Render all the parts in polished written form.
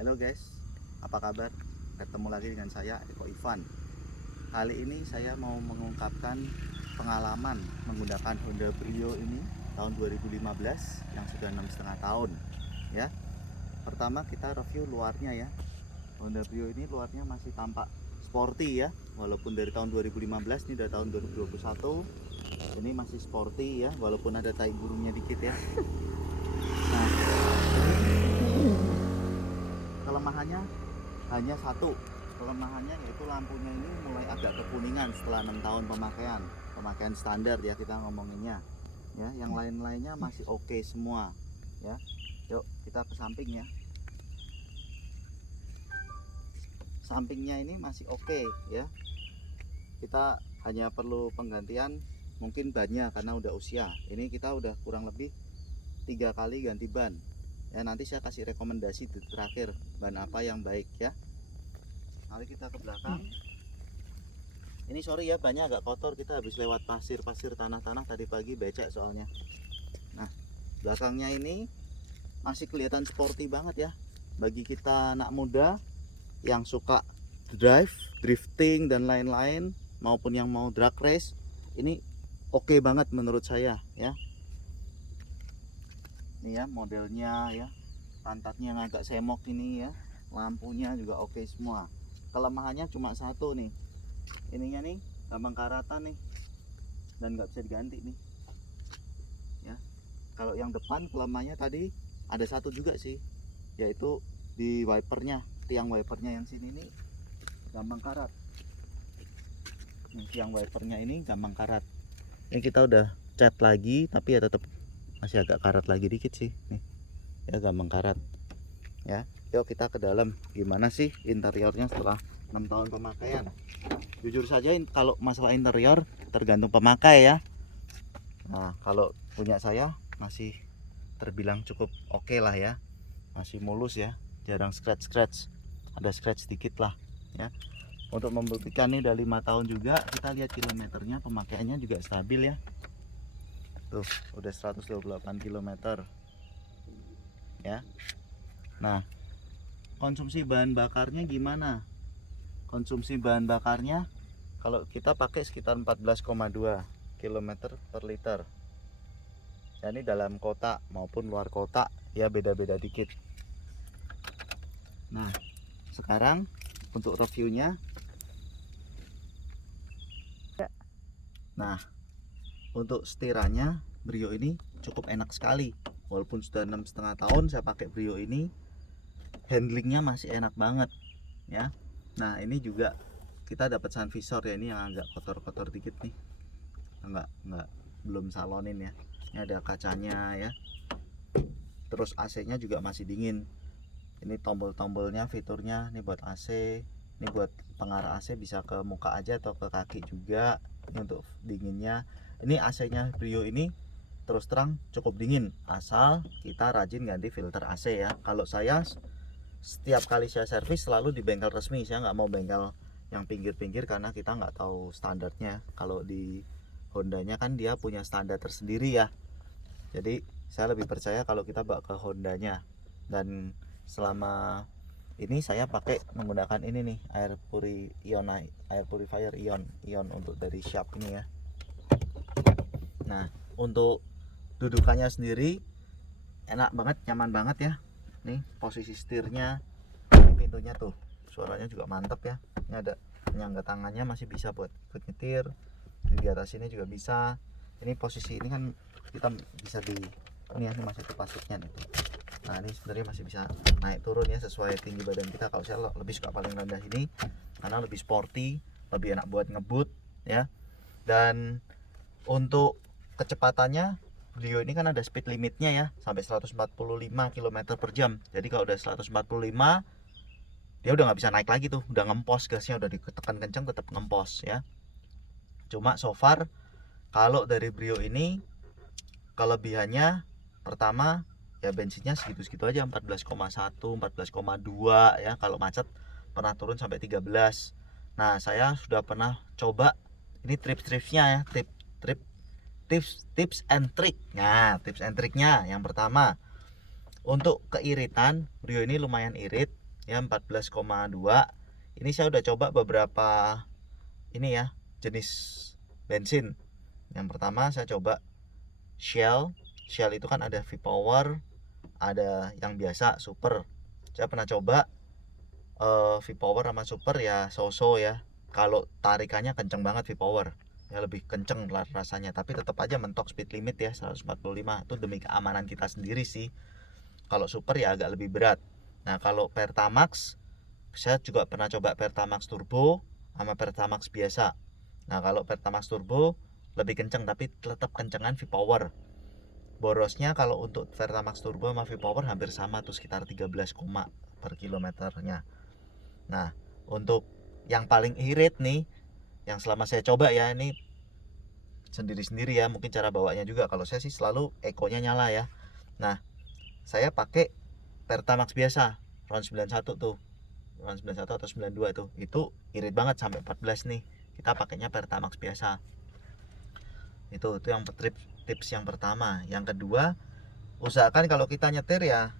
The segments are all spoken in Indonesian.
Halo guys, apa kabar? Ketemu lagi dengan saya Eko Ivan. Kali ini saya mau mengungkapkan pengalaman menggunakan Honda Brio ini tahun 2015 yang sudah 6,5 tahun ya. Pertama kita review luarnya ya. Honda Brio ini luarnya masih tampak sporty ya. Walaupun dari tahun 2015 ini dari tahun 2021 ini masih sporty ya, walaupun ada tai burungnya dikit ya. Nah, kelemahannya hanya satu. Kelemahannya yaitu lampunya ini mulai agak kekuningan setelah 6 tahun pemakaian standar ya kita ngomonginnya ya. Yang lain-lainnya masih oke semua ya. Yuk kita ke samping ya. Sampingnya ini masih oke ya. Kita hanya perlu penggantian mungkin bannya karena udah usia. Ini kita udah kurang lebih 3 kali ganti ban ya. Nanti saya kasih rekomendasi di terakhir ban apa yang baik ya. Mari kita ke belakang. Ini sorry ya, bannya agak kotor, kita habis lewat pasir-pasir tanah-tanah tadi pagi, becek soalnya. Nah, belakangnya ini masih kelihatan sporty banget ya. Bagi kita anak muda yang suka drifting dan lain-lain, maupun yang mau drag race, ini oke banget menurut saya ya. Ini ya modelnya ya, pantatnya yang agak semok ini ya, lampunya juga oke semua. Kelemahannya cuma satu nih, ininya nih gampang karatan nih dan nggak bisa diganti nih ya. Kalau yang depan kelemahannya tadi ada satu juga sih, yaitu di wipernya, tiang wipernya yang sini nih gampang karat. Tiang wipernya ini gampang karat. Ini kita udah cat lagi tapi ya tetap masih agak karat lagi dikit sih nih ya, gampang karat ya. Yuk kita ke dalam, gimana sih interiornya setelah 6 tahun pemakaian. Jujur saja kalau masalah interior tergantung pemakai ya. Nah kalau punya saya masih terbilang cukup oke lah ya, masih mulus ya, jarang scratch, ada scratch sedikit lah ya. Untuk membuktikan nih udah 5 tahun juga, kita lihat kilometernya, pemakaiannya juga stabil ya. Tuh udah 128 km ya. Nah, konsumsi bahan bakarnya gimana? Konsumsi bahan bakarnya kalau kita pakai sekitar 14,2 km per liter ya. Ini dalam kota maupun luar kota ya, beda-beda dikit. Nah sekarang untuk reviewnya. Nah untuk setirannya Brio ini cukup enak sekali. Walaupun sudah 6,5 tahun saya pakai Brio ini, handlingnya masih enak banget ya. Nah ini juga kita dapat sun visor ya, ini yang agak kotor-kotor dikit nih, enggak belum salonin ya. Ini ada kacanya ya. Terus AC nya juga masih dingin. Ini tombol-tombolnya, fiturnya ini buat AC, ini buat pengarah AC bisa ke muka aja atau ke kaki juga. Ini untuk dinginnya. Ini AC nya Brio ini terus terang cukup dingin asal kita rajin ganti filter AC ya. Kalau saya setiap kali saya servis selalu di bengkel resmi, saya nggak mau bengkel yang pinggir-pinggir karena kita nggak tahu standarnya. Kalau di Hondanya kan dia punya standar tersendiri ya, jadi saya lebih percaya kalau kita bawa ke Hondanya. Dan selama ini saya pakai menggunakan ini nih, air purifier Ion untuk dari Sharp ini ya. Nah untuk dudukannya sendiri enak banget, nyaman banget ya. Nih posisi setirnya, ini pintunya tuh suaranya juga mantap ya. Ini ada penyangga tangannya, masih bisa buat ikut nyetir. Di atas ini juga bisa. Ini posisi ini kan kita bisa di ini ya, ini masih terpasuknya nih. Nah ini sebenarnya masih bisa naik turun ya sesuai tinggi badan kita. Kalau saya lebih suka paling rendah ini karena lebih sporty, lebih enak buat ngebut ya. Dan untuk kecepatannya, Brio ini kan ada speed limitnya ya, sampai 145 km per jam. Jadi kalau udah 145 dia udah nggak bisa naik lagi tuh, udah ngempos, gasnya udah ditekan kencang tetap ngempos ya. Cuma so far kalau dari Brio ini kelebihannya, pertama ya bensinnya segitu-segitu aja, 14,1 14,2 ya. Kalau macet pernah turun sampai 13. Nah saya sudah pernah coba ini tips-tipsnya ya, tips and trick. Nah tips and triknya yang pertama, untuk keiritan, Brio ini lumayan irit ya 14,2. Ini saya udah coba beberapa ini ya jenis bensin. Yang pertama saya coba Shell. Shell itu kan ada V-Power, ada yang biasa Super. Saya pernah coba V-Power sama Super ya so-so ya. Kalau tarikannya kenceng banget V-Power, ya lebih kenceng rasanya, tapi tetap aja mentok speed limit ya 145. Itu demi keamanan kita sendiri sih. Kalau Super ya agak lebih berat. Nah kalau Pertamax, saya juga pernah coba Pertamax Turbo sama Pertamax biasa. Nah kalau Pertamax Turbo lebih kenceng, tapi tetap kencengan V-Power. Borosnya kalau untuk Pertamax Turbo sama V-Power hampir sama tuh, sekitar 13, per kilometernya. Nah untuk yang paling irit nih, yang selama saya coba ya, ini sendiri-sendiri ya, mungkin cara bawanya juga. Kalau saya sih selalu ekonya nyala ya. Nah saya pakai Pertamax biasa RON 91 tuh, RON 91 atau 92 tuh, itu irit banget sampai 14 nih. Kita pakainya Pertamax biasa. Itu yang tips yang pertama. Yang kedua, usahakan kalau kita nyetir ya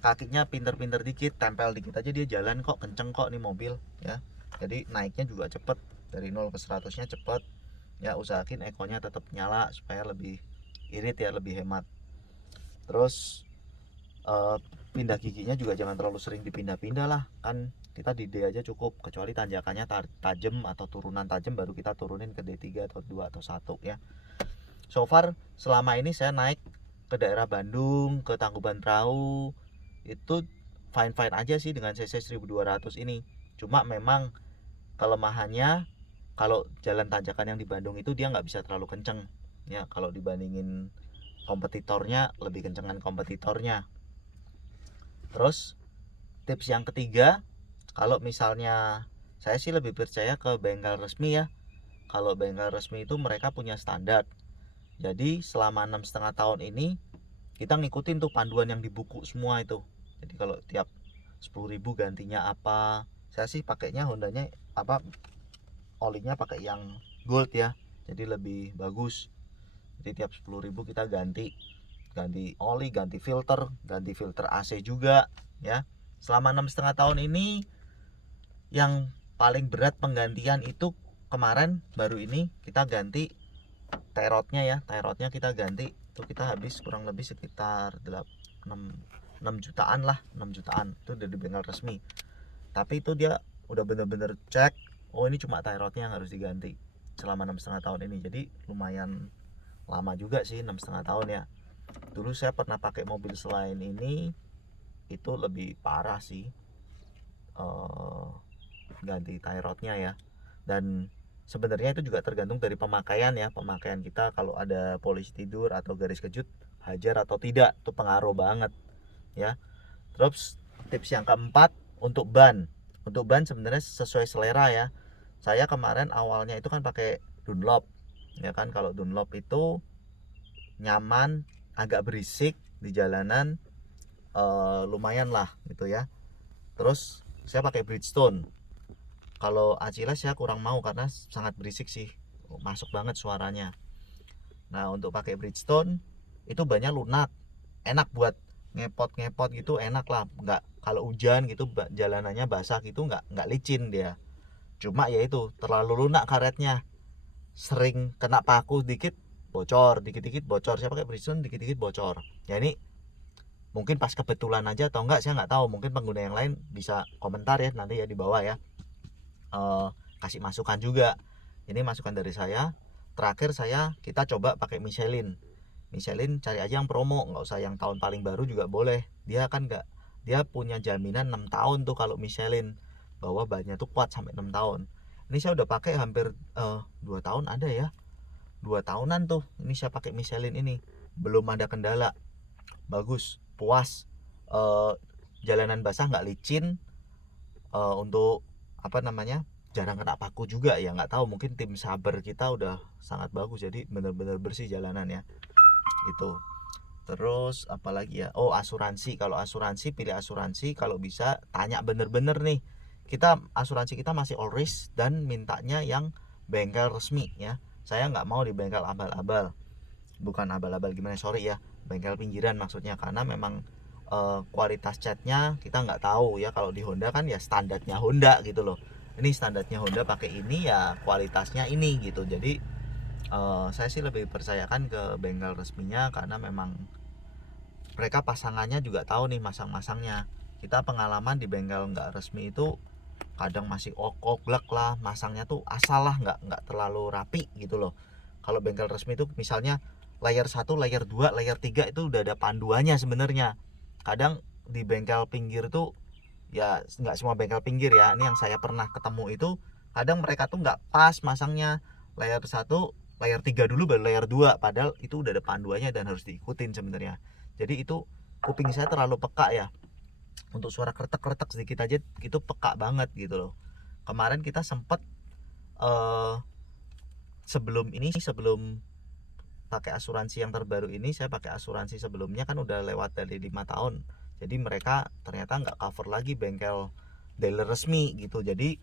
kakinya pinter-pinter dikit, tempel dikit aja, dia jalan kok, kenceng kok nih mobil ya. Jadi naiknya juga cepet, dari 0 ke 100 nya cepet ya. Usahakin ekonya tetap nyala supaya lebih irit ya, lebih hemat. Terus pindah giginya juga jangan terlalu sering dipindah-pindah lah, kan kita di D aja cukup, kecuali tanjakannya tajam atau turunan tajam baru kita turunin ke D3 atau 2 atau 1 ya. So far selama ini saya naik ke daerah Bandung, ke Tangkuban Perahu, itu fine-fine aja sih dengan cc 1200 ini. Cuma memang kelemahannya kalau jalan tanjakan yang di Bandung itu dia nggak bisa terlalu kenceng ya. Kalau dibandingin kompetitornya, lebih kencengan kompetitornya. Terus tips yang ketiga, kalau misalnya saya sih lebih percaya ke bengkel resmi ya. Kalau bengkel resmi itu mereka punya standar. Jadi selama 6,5 tahun ini kita ngikutin tuh panduan yang di buku semua itu. Jadi kalau tiap 10.000 gantinya apa, saya sih pakainya Hondanya apa, olinya pakai yang gold ya, jadi lebih bagus. Jadi tiap 10.000 kita ganti oli, ganti filter AC juga ya. Selama 6,5 tahun ini yang paling berat penggantian itu kemarin baru ini kita ganti tie rodnya ya. Tie rodnya kita ganti itu, kita habis kurang lebih sekitar 6 jutaan lah, 6 jutaan itu dari bengkel resmi. Tapi itu dia udah bener-bener cek, oh ini cuma tie rodnya yang harus diganti selama 6,5 tahun ini. Jadi lumayan lama juga sih 6,5 tahun ya. Dulu saya pernah pakai mobil selain ini, itu lebih parah sih ganti tie rodnya ya. Dan sebenarnya itu juga tergantung dari pemakaian ya. Pemakaian kita, kalau ada polisi tidur atau garis kejut, hajar atau tidak, itu pengaruh banget ya. Terus tips yang keempat, untuk ban. Untuk ban sebenarnya sesuai selera ya. Saya kemarin awalnya itu kan pakai Dunlop ya kan. Kalau Dunlop itu nyaman, agak berisik di jalanan, lumayan lah gitu ya. Terus saya pakai Bridgestone. Kalau Achilles saya kurang mau karena sangat berisik sih, masuk banget suaranya. Nah untuk pakai Bridgestone itu banyak lunak, enak buat ngepot gitu, enak lah. Nggak, kalau hujan gitu jalanannya basah gitu nggak licin dia. Cuma ya itu terlalu lunak karetnya, sering kena paku dikit bocor, dikit-dikit bocor. Saya pakai Bridgestone dikit-dikit bocor ya. Ini mungkin pas kebetulan aja atau enggak, saya nggak tahu. Mungkin pengguna yang lain bisa komentar ya nanti ya di bawah ya, kasih masukan juga. Ini masukan dari saya. Terakhir kita coba pakai Michelin, cari aja yang promo, nggak usah yang tahun paling baru juga boleh. Dia kan dia punya jaminan 6 tahun tuh kalau Michelin, bahwa bannya tuh kuat sampai 6 tahun. Ini saya udah pakai hampir 2 tahun ada ya, 2 tahunan tuh ini saya pakai Michelin ini, belum ada kendala, bagus, puas. Jalanan basah nggak licin, untuk apa namanya, jarang kena paku juga ya. Nggak tahu, mungkin tim saber kita udah sangat bagus, jadi bener-bener bersih jalanan ya itu. Terus apalagi ya, oh asuransi. Kalau asuransi, pilih asuransi kalau bisa tanya bener-bener nih, kita asuransi kita masih all risk dan mintanya yang bengkel resmi ya. Saya nggak mau di bengkel abal-abal, bukan abal-abal gimana, sorry ya, bengkel pinggiran maksudnya. Karena memang kualitas catnya kita nggak tahu ya. Kalau di Honda kan ya standarnya Honda gitu loh. Ini standarnya Honda pakai ini ya kualitasnya ini gitu. Jadi saya sih lebih percayakan ke bengkel resminya karena memang mereka pasangannya juga tahu nih masang-masangnya. Kita pengalaman di bengkel nggak resmi itu kadang masih oglek lah, masangnya tuh asal lah, nggak terlalu rapi gitu loh. Kalau bengkel resmi itu misalnya layer 1, layer 2, layer 3 itu udah ada panduannya sebenarnya. Kadang di bengkel pinggir tuh ya nggak semua bengkel pinggir ya, ini yang saya pernah ketemu itu kadang mereka tuh nggak pas masangnya layer 1, layer 3 dulu baru layer 2, padahal itu udah ada panduannya dan harus diikutin sebenarnya. Jadi itu kuping saya terlalu peka ya, untuk suara kretek-kretek sedikit aja itu peka banget gitu loh. Kemarin kita sempet sebelum pakai asuransi yang terbaru ini, saya pakai asuransi sebelumnya kan udah lewat dari 5 tahun. Jadi mereka ternyata nggak cover lagi bengkel dealer resmi gitu. Jadi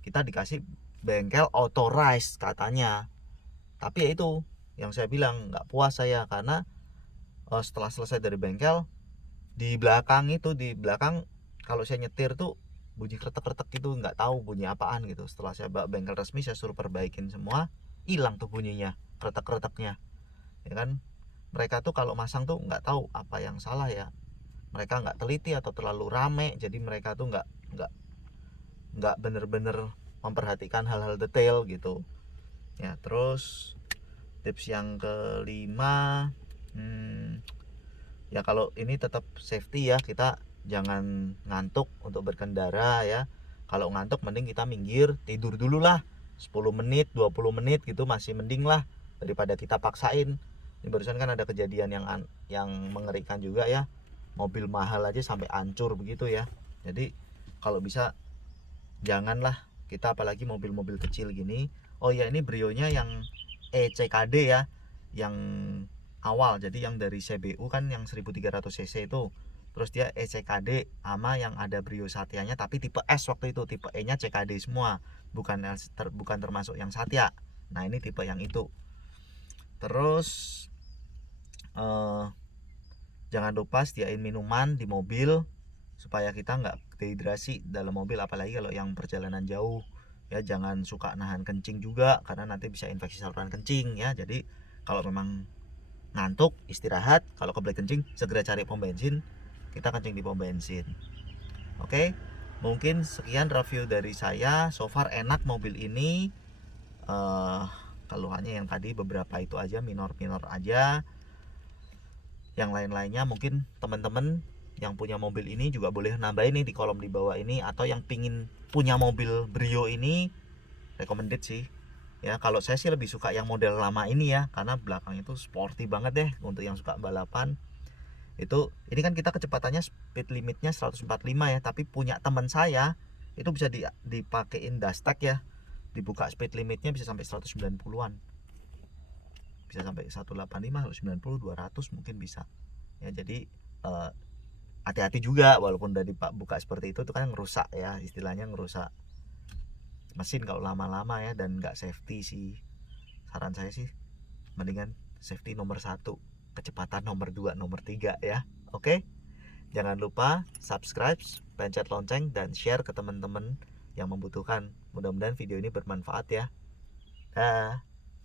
kita dikasih bengkel authorized katanya. Tapi ya itu yang saya bilang nggak puas saya karena setelah selesai dari bengkel, di belakang kalau saya nyetir tuh bunyi kretek-kretek gitu, nggak tahu bunyi apaan gitu. Setelah saya bawa bengkel resmi, saya suruh perbaikin semua, hilang tuh bunyinya, kretek-kreteknya ya kan. Mereka tuh kalau masang tuh nggak tahu apa yang salah ya, mereka nggak teliti atau terlalu rame. Jadi mereka tuh nggak bener-bener memperhatikan hal-hal detail gitu ya. Terus tips yang kelima, ya kalau ini tetap safety ya, kita jangan ngantuk untuk berkendara ya. Kalau ngantuk mending kita minggir tidur dulu lah, 10 menit 20 menit gitu masih mending lah daripada kita paksain. Ini barusan kan ada kejadian yang mengerikan juga ya, mobil mahal aja sampai hancur begitu ya. Jadi kalau bisa janganlah kita, apalagi mobil-mobil kecil gini. Oh ya, ini Brio-nya yang ECKD ya, yang awal. Jadi yang dari CBU kan yang 1300 cc itu, terus dia ECKD sama yang ada Brio Satya-nya tapi tipe S waktu itu. Tipe E nya CKD semua, bukan termasuk yang Satya. Nah ini tipe yang itu. Terus jangan lupa sediain minuman di mobil supaya kita nggak dehidrasi dalam mobil, apalagi kalau yang perjalanan jauh ya. Jangan suka nahan kencing juga karena nanti bisa infeksi saluran kencing ya. Jadi kalau memang ngantuk istirahat, kalau kebelet kencing segera cari pom bensin, kita kencing di pom bensin. Oke, mungkin sekian review dari saya. So far enak mobil ini. Keluhannya yang tadi beberapa itu aja, minor-minor aja. Yang lain-lainnya mungkin teman-teman yang punya mobil ini juga boleh nambahin nih di kolom di bawah ini, atau yang pingin punya mobil Brio ini, recommended sih ya. Kalau saya sih lebih suka yang model lama ini ya, karena belakangnya itu sporty banget deh untuk yang suka balapan. Itu ini kan kita kecepatannya speed limitnya 145 ya, tapi punya teman saya itu bisa dipakein dashtag ya, dibuka speed limitnya bisa sampai 190-an, bisa sampai 185, 190, 200 mungkin bisa ya. Jadi hati-hati juga, walaupun udah dibuka seperti itu tuh kan ngerusak ya, istilahnya ngerusak mesin kalau lama-lama ya, dan nggak safety sih. Saran saya sih mendingan safety nomor 1, kecepatan nomor 2, nomor 3 ya. Oke, jangan lupa subscribe, pencet lonceng, dan share ke teman-teman yang membutuhkan. Mudah-mudahan video ini bermanfaat ya. Dah.